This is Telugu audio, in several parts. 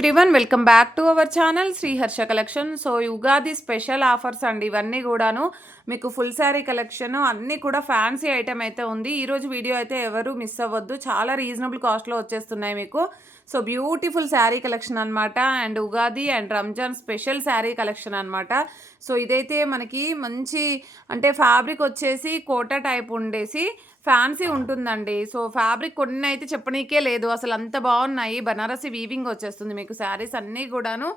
Everyone welcome back to our channel Shri Harsha collection. So Ugadi special offers అండి ఇవన్నీ కూడాను. మీకు ఫుల్ శారీ కలెక్షన్ అన్నీ కూడా ఫ్యాన్సీ ఐటమ్ అయితే ఉంది. ఈరోజు వీడియో అయితే ఎవరు మిస్ అవ్వద్దు, చాలా రీజనబుల్ కాస్ట్లో వచ్చేస్తున్నాయి మీకు. సో బ్యూటిఫుల్ శారీ కలెక్షన్ అనమాట, and Ugadi and Ramzan special sari collection అనమాట. సో ఇదైతే మనకి మంచి అంటే ఫ్యాబ్రిక్ వచ్చేసి కోటా టైప్ ఉండేసి ఫ్యాన్సీ ఉంటుందండి. సో ఫ్యాబ్రిక్ కొన్ని అయితే చెప్పనీకే లేదు, అసలు అంత బాగున్నాయి. బనారసి వీవింగ్ వచ్చేస్తుంది మీకు శారీస్ అన్నీ కూడాను.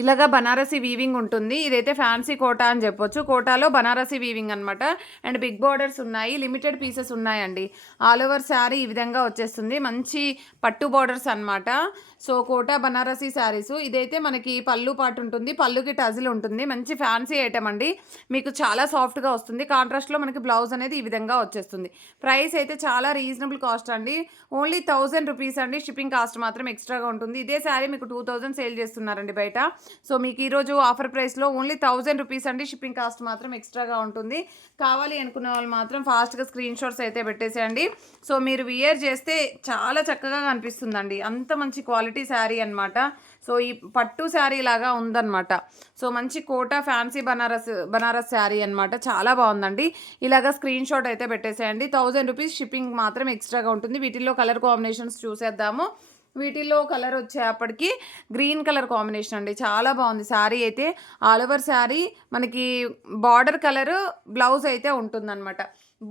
ఇలాగా బనారసి వీవింగ్ ఉంటుంది. ఇదైతే ఫ్యాన్సీ కోటా అని చెప్పొచ్చు. కోటాలో బనారసి వీవింగ్ అనమాట. అండ్ బిగ్ బార్డర్స్ ఉన్నాయి, లిమిటెడ్ పీసెస్ ఉన్నాయండి. ఆల్ ఓవర్ శారీ ఈ విధంగా వచ్చేస్తుంది, మంచి పట్టు బార్డర్స్ అనమాట. సో కోటా బనారసి శారీస్. ఇదైతే మనకి పళ్ళు పాటు ఉంటుంది, పళ్ళుకి టజిల్ ఉంటుంది. మంచి ఫ్యాన్సీ ఐటమ్ అండి, మీకు చాలా సాఫ్ట్గా వస్తుంది. కాంట్రాస్ట్లో మనకి బ్లౌజ్ అనేది ఈ విధంగా వచ్చేస్తుంది. ప్రైస్ అయితే చాలా రీజనబుల్ కాస్ట్ అండి, ఓన్లీ 1000 రూపీస్ అండి. షిప్పింగ్ కాస్ట్ మాత్రం ఎక్స్ట్రాగా ఉంటుంది. ఇదే శారీ మీకు 2000 సేల్ చేస్తున్నారండి బయట. సో మీకు ఈరోజు ఆఫర్ ప్రైస్లో ఓన్లీ 1000 రూపీస్ అండి. షిప్పింగ్ కాస్ట్ మాత్రం ఎక్స్ట్రాగా ఉంటుంది. కావాలి అనుకునే వాళ్ళు మాత్రం ఫాస్ట్గా స్క్రీన్ షాట్స్ అయితే పెట్టేసేయండి. సో మీరు వియర్ చేస్తే చాలా చక్కగా కనిపిస్తుందండి, అంత మంచి క్వాలిటీ శారీ అనమాట. సో ఈ పట్టు శారీ లాగా ఉందన్నమాట. సో మంచి కోటా ఫ్యాన్సీ బనారస్ శారీ అనమాట, చాలా బాగుందండి. ఇలాగా స్క్రీన్ షాట్ అయితే పెట్టేసేయండి. 1000 రూపీస్ షిప్పింగ్ మాత్రం ఎక్స్ట్రాగా ఉంటుంది. వీటిల్లో కలర్ కాంబినేషన్స్ చూసేద్దాము. వీటిల్లో కలర్ వచ్చేప్పటికి గ్రీన్ కలర్ కాంబినేషన్ అండి, చాలా బాగుంది శారీ అయితే. ఆల్ ఓవర్ శారీ మనకి బార్డర్ కలర్ బ్లౌజ్ అయితే ఉంటుందన్నమాట.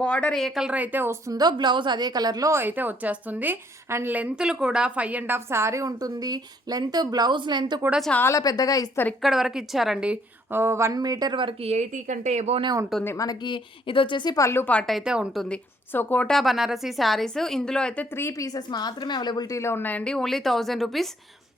బార్డర్ ఏ కలర్ అయితే వస్తుందో బ్లౌజ్ అదే కలర్లో అయితే వచ్చేస్తుంది. అండ్ లెంత్లు కూడా 5.5 శారీ ఉంటుంది. లెంత్ బ్లౌజ్ లెంత్ కూడా చాలా పెద్దగా ఇస్తారు, ఇక్కడ వరకు ఇచ్చారండి. 1 మీటర్ వరకు 80 కంటే ఎబోనే ఉంటుంది మనకి. ఇది వచ్చేసి పళ్ళు పాట అయితే ఉంటుంది. సో కోటా బనారసి శారీస్ ఇందులో అయితే 3 పీసెస్ మాత్రమే అవైలబిలిటీలో ఉన్నాయండి. Only 1000 rupees.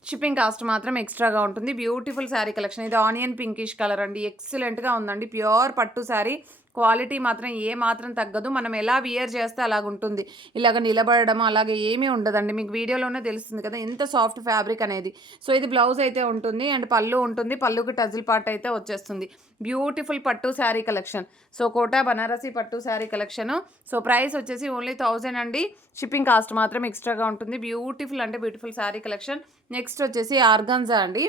షిప్పింగ్ కాస్ట్ మాత్రం ఎక్స్ట్రాగా ఉంటుంది. Beautiful sari collection. ఇది ఆనియన్ పింకిష్ కలర్ అండి, ఎక్సలెంట్గా ఉందండి. ప్యూర్ పట్టు శారీ, క్వాలిటీ మాత్రం ఏ మాత్రం తగ్గదు. మనం ఎలా వియర్ చేస్తే అలాగ ఉంటుంది, ఇలాగ నిలబడడం అలాగే ఏమీ ఉండదండి. మీకు వీడియోలోనే తెలుస్తుంది కదా ఎంత సాఫ్ట్ ఫ్యాబ్రిక్ అనేది. సో ఇది బ్లౌజ్ అయితే ఉంటుంది అండ్ పళ్ళు ఉంటుంది, పళ్ళుకి టజిల్ పార్ట్ అయితే వచ్చేస్తుంది. బ్యూటిఫుల్ పట్టు శారీ కలెక్షన్. సో కోటా బనారసి పట్టు శారీ కలెక్షన్. సో ప్రైస్ వచ్చేసి ఓన్లీ 1000 అండి. షిప్పింగ్ కాస్ట్ మాత్రం ఎక్స్ట్రాగా ఉంటుంది. బ్యూటిఫుల్ అంటే బ్యూటిఫుల్ శారీ కలెక్షన్. నెక్స్ట్ వచ్చేసి ఆర్గంజా అండి.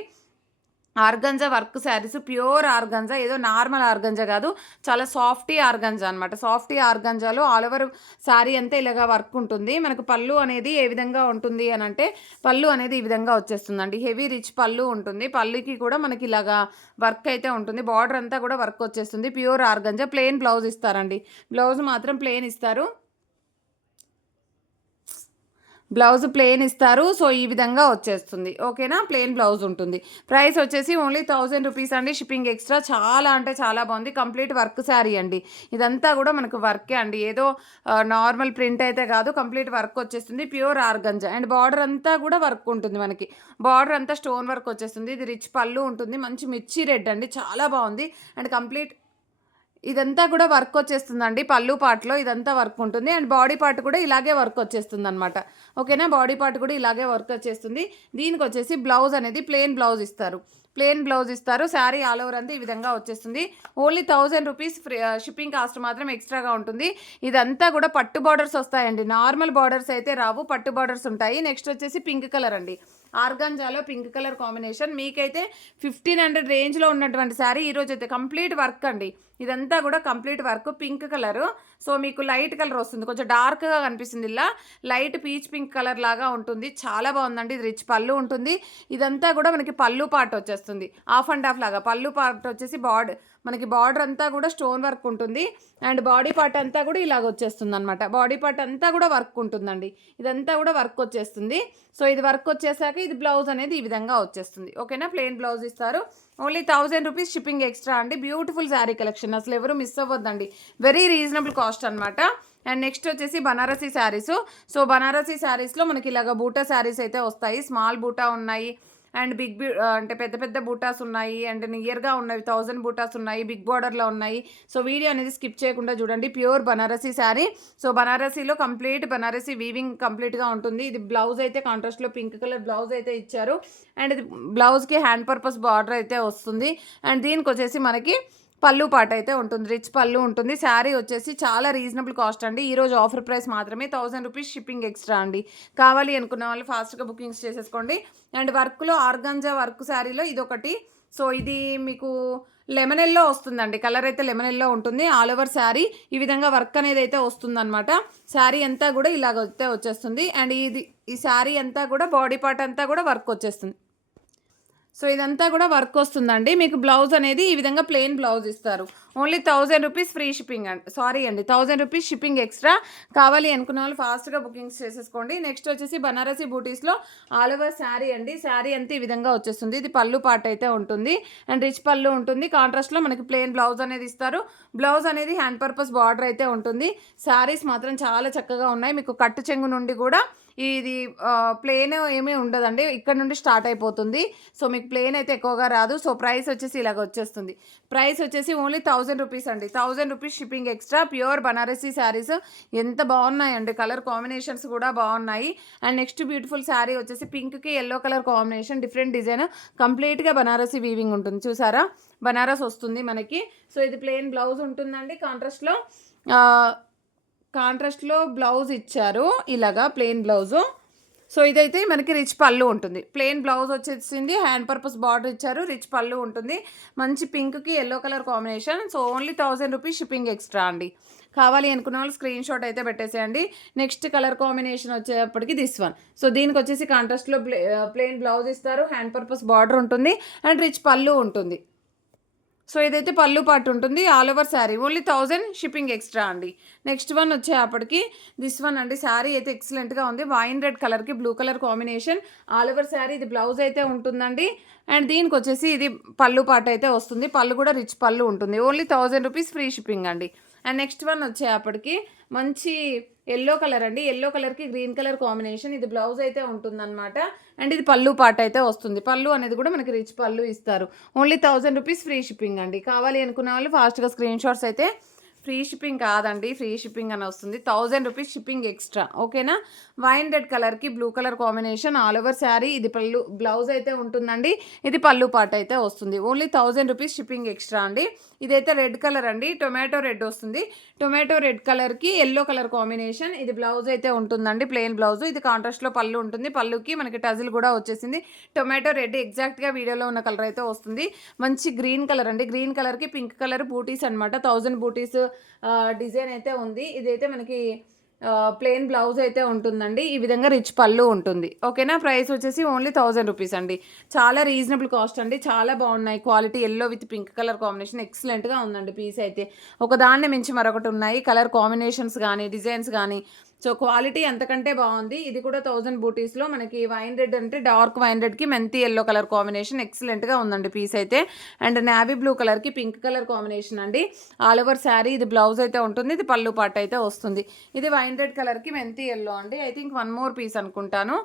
Organza work saris, pure organza, ఏదో నార్మల్ ఆర్గంజా కాదు, చాలా సాఫ్టీ ఆర్గంజా అనమాట. సాఫ్టీ ఆర్గంజాలో ఆల్ ఓవర్ శారీ అంతా ఇలాగా వర్క్ ఉంటుంది. మనకు పళ్ళు అనేది ఏ విధంగా ఉంటుంది అని అంటే, పళ్ళు అనేది ఈ విధంగా వచ్చేస్తుందండి. హెవీ రిచ్ పళ్ళు ఉంటుంది, పళ్ళుకి కూడా మనకి ఇలాగా వర్క్ అయితే ఉంటుంది. బార్డర్ అంతా కూడా వర్క్ వచ్చేస్తుంది. Pure organza. ప్లెయిన్ బ్లౌజ్ ఇస్తారండి, బ్లౌజ్ మాత్రం ప్లెయిన్ ఇస్తారు. బ్లౌజ్ ప్లెయిన్ ఇస్తారు. సో ఈ విధంగా వచ్చేస్తుంది, ఓకేనా. ప్లెయిన్ బ్లౌజ్ ఉంటుంది. ప్రైస్ వచ్చేసి ఓన్లీ 1000 రూపీస్ అండి. Shipping extra. చాలా అంటే చాలా బాగుంది. కంప్లీట్ వర్క్ శారీ అండి, ఇదంతా కూడా మనకు వర్కే అండి, ఏదో నార్మల్ ప్రింట్ అయితే కాదు, కంప్లీట్ వర్క్ వచ్చేస్తుంది. Pure organza. అండ్ బార్డర్ అంతా కూడా వర్క్ ఉంటుంది మనకి, బార్డర్ అంతా స్టోన్ వర్క్ వచ్చేస్తుంది. ఇది రిచ్ పళ్ళు ఉంటుంది, మంచి మిర్చి రెడ్ అండి, చాలా బాగుంది. అండ్ కంప్లీట్ ఇదంతా కూడా వర్క్ వచ్చేస్తుందండి. పళ్ళు పార్ట్లో ఇదంతా వర్క్ ఉంటుంది. అండ్ బాడీ పార్ట్ కూడా ఇలాగే వర్క్ వచ్చేస్తుంది అనమాట, ఓకేనా. బాడీ పార్ట్ కూడా ఇలాగే వర్క్ వచ్చేస్తుంది. దీనికి వచ్చేసి బ్లౌజ్ అనేది ప్లెయిన్ బ్లౌజ్ ఇస్తారు, ప్లెయిన్ బ్లౌజ్ ఇస్తారు. శారీ ఆల్ ఓవర్ అంతా ఈ విధంగా వచ్చేస్తుంది. Only 1000 rupees. Free shipping cost మాత్రం ఎక్స్ట్రాగా ఉంటుంది. ఇదంతా కూడా పట్టు బార్డర్స్ వస్తాయండి, నార్మల్ బార్డర్స్ అయితే రావు, పట్టు బార్డర్స్ ఉంటాయి. నెక్స్ట్ వచ్చేసి పింక్ కలర్ అండి, ఆర్గాంజాలో పింక్ కలర్ కాంబినేషన్. మీకైతే 1500 రేంజ్లో ఉన్నటువంటి శారీ ఈరోజు అయితే కంప్లీట్ వర్క్ అండి, ఇదంతా కూడా complete work. Pink colour. So మీకు లైట్ కలర్ వస్తుంది, కొంచెం డార్క్గా కనిపిస్తుంది, ఇలా లైట్ పీచ్ పింక్ కలర్ లాగా ఉంటుంది. చాలా బాగుందండి. ఇది రిచ్ పళ్ళు ఉంటుంది. ఇదంతా కూడా మనకి పళ్ళు పార్ట్ వచ్చేస్తుంది, హాఫ్ అండ్ హాఫ్ లాగా. పళ్ళు పార్ట్ వచ్చేసి మనకి బార్డర్ అంతా కూడా స్టోన్ వర్క్ ఉంటుంది. అండ్ బాడీ పార్ట్ అంతా కూడా ఇలాగ వచ్చేస్తుంది అనమాట. బాడీ పార్ట్ అంతా కూడా వర్క్ ఉంటుందండి, ఇదంతా కూడా వర్క్ వచ్చేస్తుంది. సో ఇది వర్క్ వచ్చేసాక ఇది బ్లౌజ్ అనేది ఈ విధంగా వచ్చేస్తుంది, ఓకేనా. ప్లెయిన్ బ్లౌజ్ ఇస్తారు. Only 1000 rupees. షిప్పింగ్ ఎక్స్ట్రా అండి. బ్యూటిఫుల్ శారీ కలెక్షన్, అసలు ఎవరు మిస్ అవ్వద్దండి. వెరీ రీజనబుల్ కాస్ట్ అనమాట. అండ్ నెక్స్ట్ వచ్చేసి బనారసీ శారీస్. సో బనారసీ శారీస్లో మనకి ఇలాగ బూటా శారీస్ అయితే వస్తాయి. స్మాల్ బూటా ఉన్నాయి, అండ్ అంటే పెద్ద పెద్ద బూటాస్ ఉన్నాయి, అండ్ నియర్గా ఉన్నవి 1000 బూటాస్ ఉన్నాయి, బిగ్ బార్డర్లో ఉన్నాయి. సో వీడియో అనేది స్కిప్ చేయకుండా చూడండి. ప్యూర్ బనారసీ శారీ. సో బనారసీలో కంప్లీట్ బనారసీ వీవింగ్ కంప్లీట్గా ఉంటుంది. ఇది బ్లౌజ్ అయితే కాంట్రాస్ట్లో పింక్ కలర్ బ్లౌజ్ అయితే ఇచ్చారు. అండ్ ఇది బ్లౌజ్కి హ్యాండ్ పర్పస్ బార్డర్ అయితే వస్తుంది. అండ్ దీనికి వచ్చేసి మనకి పళ్ళు పాట అయితే ఉంటుంది, రిచ్ పళ్ళు ఉంటుంది. శారీ వచ్చేసి చాలా రీజనబుల్ కాస్ట్ అండి. ఈరోజు ఆఫర్ ప్రైస్ మాత్రమే 1000 రూపీస్ షిప్పింగ్ ఎక్స్ట్రా అండి. కావాలి అనుకున్న వాళ్ళు ఫాస్ట్గా బుకింగ్స్ చేసేసుకోండి. అండ్ వర్క్లో ఆర్గాంజా వర్క్ శారీలో ఇదొకటి. సో ఇది మీకు లెమన్ ఎల్లో వస్తుందండి, కలర్ అయితే లెమన్ ఎల్లో ఉంటుంది. ఆల్ ఓవర్ శారీ ఈ విధంగా వర్క్ అనేది అయితే వస్తుందన్నమాట. శారీ అంతా కూడా ఇలాగైతే వచ్చేస్తుంది. అండ్ ఈ శారీ అంతా కూడా బాడీ పార్ట్ అంతా కూడా వర్క్ వచ్చేస్తుంది. సో ఇదంతా కూడా వర్క్ వస్తుందండి. మీకు బ్లౌజ్ అనేది ఈ విధంగా ప్లెయిన్ బ్లౌజ్ ఇస్తారు. ఓన్లీ 1000 రూపీస్ ఫ్రీ షిప్పింగ్ అండి, సారీ అండి 1000 రూపీస్ షిప్పింగ్ ఎక్స్ట్రా. కావాలి అనుకున్న వాళ్ళు ఫాస్ట్గా బుకింగ్స్ చేసేసుకోండి. నెక్స్ట్ వచ్చేసి బనారసి బూటీస్లో ఆల్ ఓవర్ శారీ అండి. శారీ అంతా ఈ విధంగా వచ్చేస్తుంది. ఇది పళ్ళు పార్ట్ అయితే ఉంటుంది అండ్ రిచ్ పళ్ళు ఉంటుంది. కాంట్రాస్ట్లో మనకి ప్లెయిన్ బ్లౌజ్ అనేది ఇస్తారు. బ్లౌజ్ అనేది హ్యాండ్ పర్పస్ బార్డర్ అయితే ఉంటుంది. శారీస్ మాత్రం చాలా చక్కగా ఉన్నాయి. మీకు కట్టు చెంగు నుండి కూడా ఇది ప్లేన్ ఏమీ ఉండదండి, ఇక్కడ నుండి స్టార్ట్ అయిపోతుంది. సో మీకు ప్లేన్ అయితే ఎక్కువగా రాదు. సో ప్రైస్ వచ్చేసి ఇలాగ వచ్చేస్తుంది. ప్రైస్ వచ్చేసి ఓన్లీ 1000 రూపీస్ అండి, 1000 rupees shipping extra. Pure Banarasi saris ఎంత బాగున్నాయండి, కలర్ కాంబినేషన్స్ కూడా బాగున్నాయి. అండ్ నెక్స్ట్ బ్యూటిఫుల్ శారీ వచ్చేసి పింక్కి yellow colour combination, different design, కంప్లీట్గా బనారసీ వీవింగ్ ఉంటుంది. చూసారా, బనారస్ వస్తుంది మనకి. సో ఇది ప్లెయిన్ బ్లౌజ్ ఉంటుందండి. కాంట్రాస్ట్లో బ్లౌజ్ ఇచ్చారు, ఇలాగా ప్లెయిన్ బ్లౌజు. సో ఇదైతే మనకి రిచ్ పళ్ళు ఉంటుంది. ప్లెయిన్ బ్లౌజ్ వచ్చేసింది, హ్యాండ్ పర్పస్ బార్డర్ ఇచ్చారు, రిచ్ పళ్ళు ఉంటుంది. మంచి పింక్కి yellow colour combination. So only 1000 rupees shipping extra అండి. కావాలి అనుకున్న వాళ్ళు స్క్రీన్ షాట్ అయితే పెట్టేసేయండి. నెక్స్ట్ కలర్ కాంబినేషన్ వచ్చేటప్పటికి దిస్ వన్. సో దీనికి వచ్చేసి కాంట్రాస్ట్లో ప్లెయిన్ బ్లౌజ్ ఇస్తారు, హ్యాండ్ పర్పస్ బార్డర్ ఉంటుంది అండ్ రిచ్ పళ్ళు ఉంటుంది. సో ఇదైతే పళ్ళు పాటు ఉంటుంది. All over sari only 1000 shipping extra అండి. నెక్స్ట్ వన్ వచ్చేటప్పటికి దిస్ వన్ అండి. శారీ అయితే ఎక్సలెంట్గా ఉంది. వైన్ రెడ్ కలర్కి blue colour combination. All over sari ఇది బ్లౌజ్ అయితే ఉంటుందండి. అండ్ దీనికి వచ్చేసి ఇది పళ్ళు పాటు అయితే వస్తుంది. పళ్ళు కూడా రిచ్ పళ్ళు ఉంటుంది. ఓన్లీ 1000 రూపీస్ ఫ్రీ షిప్పింగ్ అండి. అండ్ నెక్స్ట్ వన్ వచ్చేటప్పటికి మంచి ఎల్లో కలర్ అండి. ఎల్లో కలర్కి గ్రీన్ కలర్ కాంబినేషన్. ఇది బ్లౌజ్ అయితే ఉంటుందన్నమాట. అండ్ ఇది పళ్ళు పార్ట్ అయితే వస్తుంది. పళ్ళు అనేది కూడా మనకి రిచ్ పళ్ళు ఇస్తారు. ఓన్లీ 1000 రూపీస్ ఫ్రీ షిప్పింగ్ అండి. కావాలి అనుకున్న వాళ్ళు ఫాస్ట్గా స్క్రీన్ షాట్స్ అయితే, ఫ్రీ షిప్పింగ్ కాదండి, ఫ్రీ షిప్పింగ్ అని వస్తుంది. 1000 రూపీస్ షిప్పింగ్ ఎక్స్ట్రా, ఓకేనా. వైన్ రెడ్ కలర్కి blue colour combination, all over sari. ఇది పళ్ళు బ్లౌజ్ అయితే ఉంటుందండి. ఇది పళ్ళు పార్ట్ అయితే వస్తుంది. ఓన్లీ 1000 రూపీస్ షిప్పింగ్ ఎక్స్ట్రా అండి. ఇదైతే రెడ్ కలర్ అండి, టొమాటో రెడ్ వస్తుంది. టొమాటో రెడ్ కలర్కి ఎల్లో కలర్ కాంబినేషన్. ఇది బ్లౌజ్ అయితే ఉంటుందండి, ప్లెయిన్ బ్లౌజ్. ఇది కాంట్రాస్ట్లో పళ్ళు ఉంటుంది. పళ్ళుకి మనకి టజిల్ కూడా వచ్చేసింది. టొమాటో రెడ్ ఎగ్జాక్ట్గా వీడియోలో ఉన్న కలర్ అయితే వస్తుంది. మంచి గ్రీన్ కలర్ అండి. గ్రీన్ కలర్కి పింక్ కలర్ బూటీస్ అనమాట. 1000 బూటీస్ డిజైన్ అయితే ఉంది. ఇదైతే మనకి ప్లెయిన్ బ్లౌజ్ అయితే ఉంటుందండి. ఈ విధంగా రిచ్ పళ్ళు ఉంటుంది, ఓకేనా. ప్రైస్ వచ్చేసి ఓన్లీ 1000 రూపీస్ అండి. చాలా రీజనబుల్ కాస్ట్ అండి. చాలా బాగున్నాయి. Quality yellow with pink colour combination ఎక్సలెంట్గా ఉందండి. పీస్ అయితే ఒకదాన్ని మించి మరొకటి ఉన్నాయి. కలర్ కాంబినేషన్స్ కానీ డిజైన్స్ కానీ. సో క్వాలిటీ అంతకంటే బాగుంది. ఇది కూడా 1000 బూటీస్లో మనకి వైన్ రెడ్ అంటే డార్క్ వైన్ రెడ్కి మెంతి ఎల్లో కలర్ కాంబినేషన్ ఎక్సలెంట్గా ఉందండి పీస్ అయితే. అండ్ నావీ బ్లూ కలర్కి పింక్ కలర్ కాంబినేషన్ అండి. ఆల్ ఓవర్ శారీ ఇది బ్లౌజ్ అయితే ఉంటుంది. ఇది పళ్ళు పార్ట్ అయితే వస్తుంది. ఇది వైన్ రెడ్ కలర్కి మెంతి ఎల్లో అండి. ఐ థింక్ 1 మోర్ పీస్ అనుకుంటాను,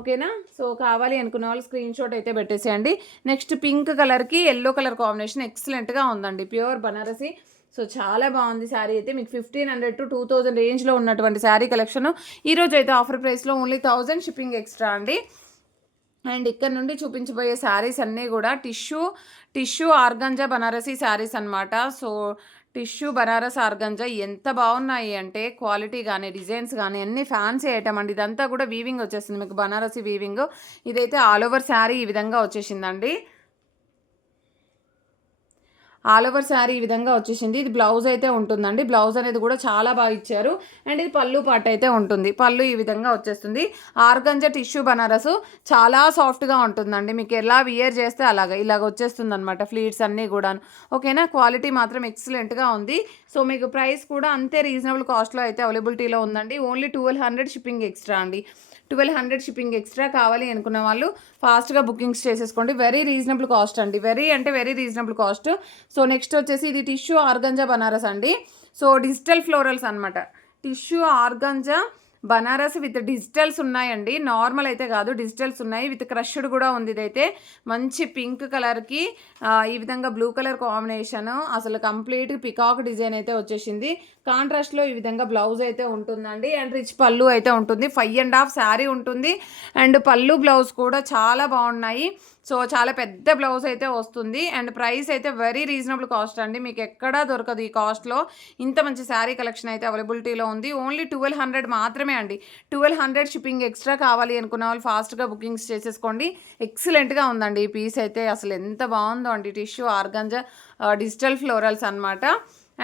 ఓకేనా. సో కావాలి అనుకున్న వాళ్ళు స్క్రీన్ షాట్ అయితే పెట్టేసేయండి. నెక్స్ట్ పింక్ కలర్కి ఎల్లో కలర్ కాంబినేషన్ ఎక్సలెంట్గా ఉందండి. ప్యూర్ బనారసి. సో చాలా బాగుంది శారీ అయితే. మీకు 1500 to 2000 రేంజ్లో ఉన్నటువంటి శారీ కలెక్షన్ ఈరోజు అయితే ఆఫర్ ప్రైస్లో ఓన్లీ 1000 షిప్పింగ్ ఎక్స్ట్రా అండి. అండ్ ఇక్కడ నుండి చూపించబోయే శారీస్ అన్నీ కూడా టిష్యూ ఆర్గంజా బనారసీ శారీస్ అనమాట. సో టిష్యూ బనారస్ ఆర్గంజా ఎంత బాగున్నాయి అంటే క్వాలిటీ కానీ డిజైన్స్ కానీ అన్ని ఫ్యాన్సీ ఐటమ్ అండి. ఇదంతా కూడా వీవింగ్ వచ్చేసింది మీకు, బనారసీ వీవింగ్. ఇదైతే ఆల్ ఓవర్ శారీ ఈ విధంగా వచ్చేసిందండి. ఆల్ ఓవర్ శారీ ఈ విధంగా వచ్చేసింది. ఇది బ్లౌజ్ అయితే ఉంటుందండి. బ్లౌజ్ అనేది కూడా చాలా బాగా ఇచ్చారు. అండ్ ఇది పళ్ళు పార్ట్ అయితే ఉంటుంది. పళ్ళు ఈ విధంగా వచ్చేస్తుంది. ఆర్గంజా టిష్యూ బనారసు చాలా సాఫ్ట్గా ఉంటుందండి. మీకు ఎలా వియర్ చేస్తే ఇలాగ వచ్చేస్తుంది అనమాట, ఫ్లీట్స్ అన్నీ కూడా, ఓకేనా. క్వాలిటీ మాత్రం ఎక్సలెంట్గా ఉంది. సో మీకు ప్రైస్ కూడా అంతే రీజనబుల్ కాస్ట్లో అయితే అవైలబిలిటీలో ఉందండి. ఓన్లీ 1200 షిప్పింగ్ ఎక్స్ట్రా అండి. 1200 షిప్పింగ్ ఎక్స్ట్రా. కావాలి అనుకున్న వాళ్ళు ఫాస్ట్గా బుకింగ్స్ చేసేసుకోండి. వెరీ రీజనబుల్ కాస్ట్ అండి, very reasonable cost. So next వచ్చేసి ఇది టిష్యూ ఆర్గంజా బనారస్ అండి. సో డిజిటల్ ఫ్లోరల్స్ అనమాట. Tissue organza Banaras with digitals ఉన్నాయండి. నార్మల్ అయితే కాదు, డిజిటల్స్ ఉన్నాయి. విత్ క్రష్డ్ కూడా ఉంది. ఇదైతే మంచి పింక్ కలర్కి ఈ విధంగా బ్లూ కలర్ కాంబినేషన్. అసలు కంప్లీట్ పికాక్ డిజైన్ అయితే వచ్చేసింది. కాంట్రాస్ట్లో ఈ విధంగా బ్లౌజ్ అయితే ఉంటుందండి. అండ్ రిచ్ పళ్ళు అయితే ఉంటుంది. 5.5 శారీ ఉంటుంది. అండ్ పళ్ళు బ్లౌజ్ కూడా చాలా బాగున్నాయి. సో చాలా పెద్ద బ్లౌజ్ అయితే వస్తుంది అండ్ ప్రైస్ అయితే వెరీ రీజనబుల్ కాస్ట్ అండి. మీకు ఎక్కడా దొరకదు ఈ కాస్ట్లో. ఇంత మంచి శారీ కలెక్షన్ అయితే అవైలబిలిటీలో ఉంది. ఓన్లీ 1200 మాత్రమే అండి. 1200 షిప్పింగ్ ఎక్స్ట్రా కావాలి అనుకున్న వాళ్ళు ఫాస్ట్గా బుకింగ్స్ చేసేసుకోండి. ఎక్సలెంట్గా ఉందండి ఈ పీస్ అయితే. అసలు ఎంత బాగుందో అండి. టిష్యూ ఆర్గంజా డిజిటల్ ఫ్లోరల్స్ అనమాట.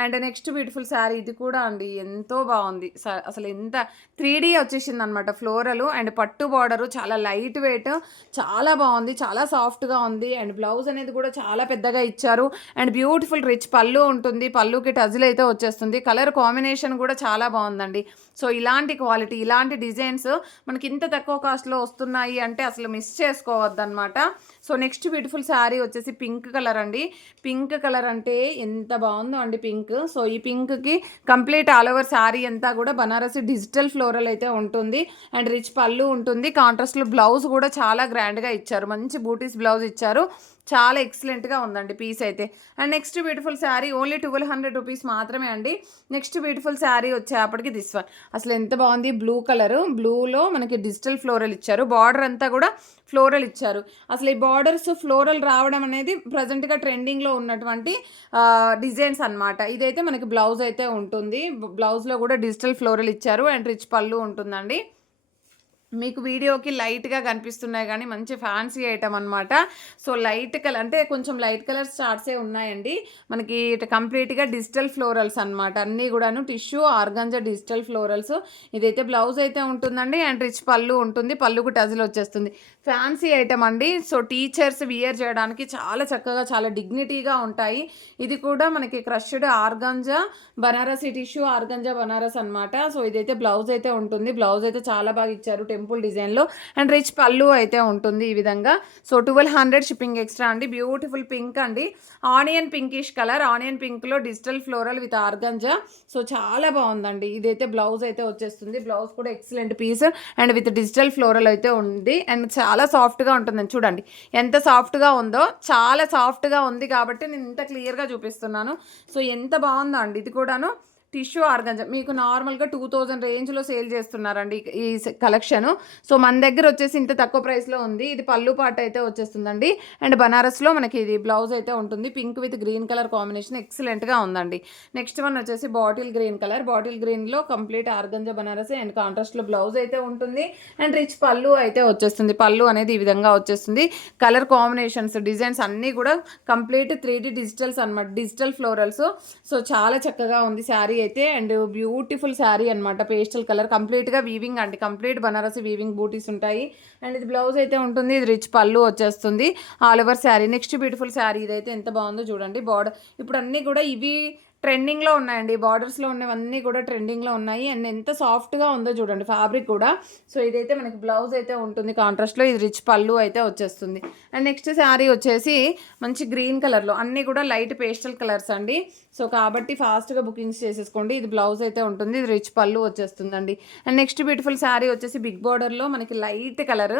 అండ్ నెక్స్ట్ బ్యూటిఫుల్ శారీ ఇది కూడా అండి ఎంతో బాగుంది. అసలు ఎంత 3D వచ్చేసింది అనమాట ఫ్లోరలు అండ్ పట్టు బార్డరు. చాలా లైట్ వెయిట్, చాలా బాగుంది, చాలా సాఫ్ట్గా ఉంది. అండ్ బ్లౌజ్ అనేది కూడా చాలా పెద్దగా ఇచ్చారు అండ్ బ్యూటిఫుల్ రిచ్ పళ్ళు ఉంటుంది. పళ్ళుకి టజిల్ అయితే వచ్చేస్తుంది. కలర్ కాంబినేషన్ కూడా చాలా బాగుందండి. సో ఇలాంటి క్వాలిటీ, ఇలాంటి డిజైన్స్ మనకి ఇంత తక్కువ కాస్ట్లో వస్తున్నాయి అంటే అసలు మిస్ చేసుకోవద్దనమాట. సో నెక్స్ట్ బ్యూటిఫుల్ శారీ వచ్చేసి పింక్ కలర్ అండి. పింక్ కలర్ అంటే ఎంత బాగుందో అండి పింక్. సో ఈ పింక్కి కంప్లీట్ ఆల్ ఓవర్ శారీ అంతా కూడా బనారసి డిజిటల్ ఫ్లోరల్ అయితే ఉంటుంది అండ్ రిచ్ పళ్ళు ఉంటుంది. కాంట్రాస్ట్లో బ్లౌజ్ కూడా చాలా గ్రాండ్గా ఇచ్చారు. మంచి బూటీస్ బ్లౌజ్ ఇచ్చారు. చాలా ఎక్సలెంట్గా ఉందండి పీస్ అయితే. And next beautiful sari only 1200 rupees మాత్రమే అండి. నెక్స్ట్ బ్యూటిఫుల్ శారీ వచ్చేప్పటికి దిస్ వన్. అసలు ఎంత బాగుంది. బ్లూ కలరు, బ్లూలో మనకి డిజిటల్ ఫ్లోరల్ ఇచ్చారు. బార్డర్ అంతా కూడా ఫ్లోరల్ ఇచ్చారు. అసలు ఈ బార్డర్స్ ఫ్లోరల్ రావడం అనేది ప్రజెంట్గా ట్రెండింగ్లో ఉన్నటువంటి డిజైన్స్ అనమాట. ఇదైతే మనకి బ్లౌజ్ అయితే ఉంటుంది. బ్లౌజ్లో కూడా డిజిటల్ ఫ్లోరల్ ఇచ్చారు అండ్ రిచ్ పళ్ళు ఉంటుందండి. మీకు వీడియోకి లైట్గా కనిపిస్తున్నాయి కానీ మంచి ఫ్యాన్సీ ఐటమ్ అనమాట. సో లైట్ కలర్ అంటే కొంచెం లైట్ కలర్ స్టార్ట్సే ఉన్నాయండి. మనకి కంప్లీట్గా డిజిటల్ ఫ్లోరల్స్ అనమాట. అన్నీ కూడాను టిష్యూ ఆర్గంజా డిజిటల్ ఫ్లోరల్స్. ఇదైతే బ్లౌజ్ అయితే ఉంటుందండి అండ్ రిచ్ పళ్ళు ఉంటుంది. పళ్ళుకు టజిల్ వచ్చేస్తుంది. ఫ్యాన్సీ ఐటమ్ అండి. సో టీచర్స్ వియర్ చేయడానికి చాలా చక్కగా, చాలా డిగ్నిటీగా ఉంటాయి. ఇది కూడా మనకి crushed organza Banarasi tissue organza Banaras అనమాట. సో ఇదైతే బ్లౌజ్ అయితే ఉంటుంది. బ్లౌజ్ అయితే చాలా బాగా ఇచ్చారు టెంపుల్ డిజైన్లో అండ్ రిచ్ పళ్ళు అయితే ఉంటుంది ఈ విధంగా. సో 1200 షిప్పింగ్ ఎక్స్ట్రా అండి. బ్యూటిఫుల్ పింక్ అండి. Onion pinkish colour. ఆనియన్ పింక్లో digital floral with organza. So చాలా బాగుందండి. ఇదైతే బ్లౌజ్ అయితే వచ్చేస్తుంది. బ్లౌజ్ కూడా excellent piece and with digital floral అయితే ఉంది అండ్ చాలా సాఫ్ట్గా ఉంటుందని చూడండి ఎంత సాఫ్ట్గా ఉందో. చాలా సాఫ్ట్గా ఉంది కాబట్టి నేను ఇంత క్లియర్గా చూపిస్తున్నాను. సో ఎంత బాగుందో అండి. ఇది కూడాను టిష్యూ ఆర్గంజా మీకు నార్మల్గా 2000 రేంజ్లో సేల్ చేస్తున్నారండి ఈ కలెక్షను. సో మన దగ్గర వచ్చేసి ఇంత తక్కువ ప్రైస్లో ఉంది. ఇది పళ్ళు పాట అయితే వచ్చేస్తుందండి అండ్ బనారస్లో మనకి ఇది బ్లౌజ్ అయితే ఉంటుంది. Pink with green colour combination ఎక్సలెంట్గా ఉందండి. నెక్స్ట్ వన్ వచ్చేసి బాటిల్ గ్రీన్ కలర్. బాటిల్ గ్రీన్లో కంప్లీట్ ఆర్గంజా బనారసి అండ్ కాంట్రాస్ట్లో బ్లౌజ్ అయితే ఉంటుంది అండ్ రిచ్ పళ్ళు అయితే వచ్చేస్తుంది. పళ్ళు అనేది ఈ విధంగా వచ్చేస్తుంది. కలర్ కాంబినేషన్స్, డిజైన్స్ అన్నీ కూడా కంప్లీట్ 3D డిజిటల్స్ అనమాట. Digital florals. సో చాలా చక్కగా ఉంది శారీ అయితే అండ్ బ్యూటిఫుల్ శారీ అనమాట. పేస్టల్ కలర్ కంప్లీట్గా వీవింగ్ అండి. కంప్లీట్ బనారసి వీవింగ్ బూటీస్ ఉంటాయి అండ్ ఇది బ్లౌజ్ అయితే ఉంటుంది. ఇది రిచ్ పళ్ళు వచ్చేస్తుంది all over sari. Next beautiful sari ఇదైతే ఎంత బాగుందో చూడండి. బార్డర్ ఇప్పుడు అన్నీ కూడా ఇవి ట్రెండింగ్లో ఉన్నాయండి. బార్డర్స్లో ఉన్నవన్నీ కూడా ట్రెండింగ్లో ఉన్నాయి అండ్ ఎంత సాఫ్ట్గా ఉందో చూడండి ఫ్యాబ్రిక్ కూడా. సో ఇదైతే మనకి బ్లౌజ్ అయితే ఉంటుంది కాంట్రాస్ట్లో. ఇది రిచ్ పళ్ళు అయితే వచ్చేస్తుంది. అండ్ నెక్స్ట్ శారీ వచ్చేసి మంచి గ్రీన్ కలర్లో, అన్నీ కూడా లైట్ పేస్టల్ కలర్స్ అండి. సో కాబట్టి ఫాస్ట్గా బుకింగ్స్ చేసేసుకోండి. ఇది బ్లౌజ్ అయితే ఉంటుంది. ఇది రిచ్ పళ్ళు వచ్చేస్తుందండి. అండ్ నెక్స్ట్ బ్యూటిఫుల్ శారీ వచ్చేసి బిగ్ బార్డర్లో మనకి light colour,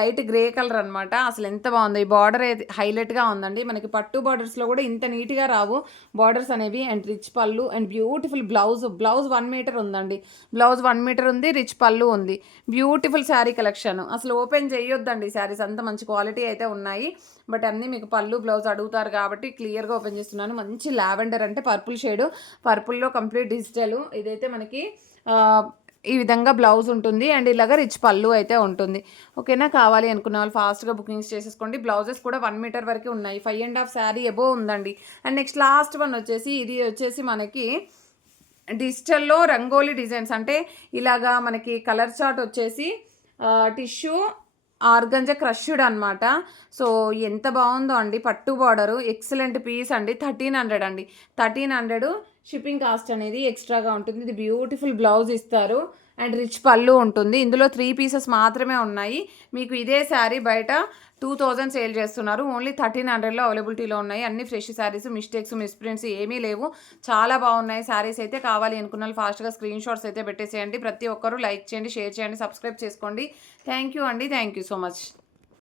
light grey colour అనమాట. అసలు ఎంత బాగుంది. ఈ బార్డర్ అయితే హైలైట్గా ఉందండి. మనకి పట్టు బార్డర్స్లో కూడా ఇంత నీట్గా రావు బార్డర్స్ అనేవి and rich pallu and beautiful blouse. Blouse 1 metre ఉందండి. బ్లౌజ్ 1 మీటర్ ఉంది. రిచ్ పళ్ళు ఉంది. Beautiful sari collection. అసలు ఓపెన్ చేయొద్దండి శారీస్, అంత మంచి క్వాలిటీ అయితే ఉన్నాయి. బట్ అన్నీ మీకు పళ్ళు బ్లౌజ్ అడుగుతారు కాబట్టి క్లియర్గా ఓపెన్ చేస్తున్నాను. మంచి లావెండర్ అంటే పర్పుల్ షేడు. పర్పుల్లో కంప్లీట్ డిజిటల్. ఇదైతే మనకి ఈ విధంగా బ్లౌజ్ ఉంటుంది అండ్ ఇలాగ రిచ్ పళ్ళు అయితే ఉంటుంది. ఓకేనా. కావాలి అనుకున్న వాళ్ళు ఫాస్ట్గా బుకింగ్స్ చేసేసుకోండి. బ్లౌజెస్ కూడా 1 మీటర్ వరకు ఉన్నాయి. 5.5 శారీ ఎబో ఉందండి. అండ్ నెక్స్ట్ లాస్ట్ వన్ వచ్చేసి ఇది వచ్చేసి మనకి డిజిటల్లో రంగోలీ డిజైన్స్ అంటే ఇలాగా మనకి కలర్ చార్ట్ వచ్చేసి టిష్యూ ఆర్గంజా క్రష్డ్ అనమాట. సో ఎంత బాగుందో అండి. పట్టు బార్డరు ఎక్సలెంట్ పీస్ అండి. 1300 అండి. 1300 షిప్పింగ్ కాస్ట్ అనేది ఎక్స్ట్రాగా ఉంటుంది. ఇది బ్యూటిఫుల్ బ్లౌజ్ ఇస్తారు అండ్ రిచ్ పళ్ళు ఉంటుంది. ఇందులో 3 పీసెస్ మాత్రమే ఉన్నాయి. మీకు ఇదే శారీ బయట 2000 సేల్ చేస్తున్నారు. ఓన్లీ 1300లో అవైలబిలిటీలో ఉన్నాయి. అన్ని ఫ్రెష్ శారీస్, మిస్టేక్స్ మిస్ప్రింట్స్ ఏమీ లేవు. చాలా బాగున్నాయి శారీస్ అయితే. కావాలి అనుకున్న ఫాస్ట్గా స్క్రీన్ షాట్స్ అయితే పెట్టేసేయండి. ప్రతి ఒక్కరూ లైక్ చేయండి, షేర్ చేయండి, సబ్స్క్రైబ్ చేసుకోండి. థ్యాంక్ యూ అండి. Thank you so much.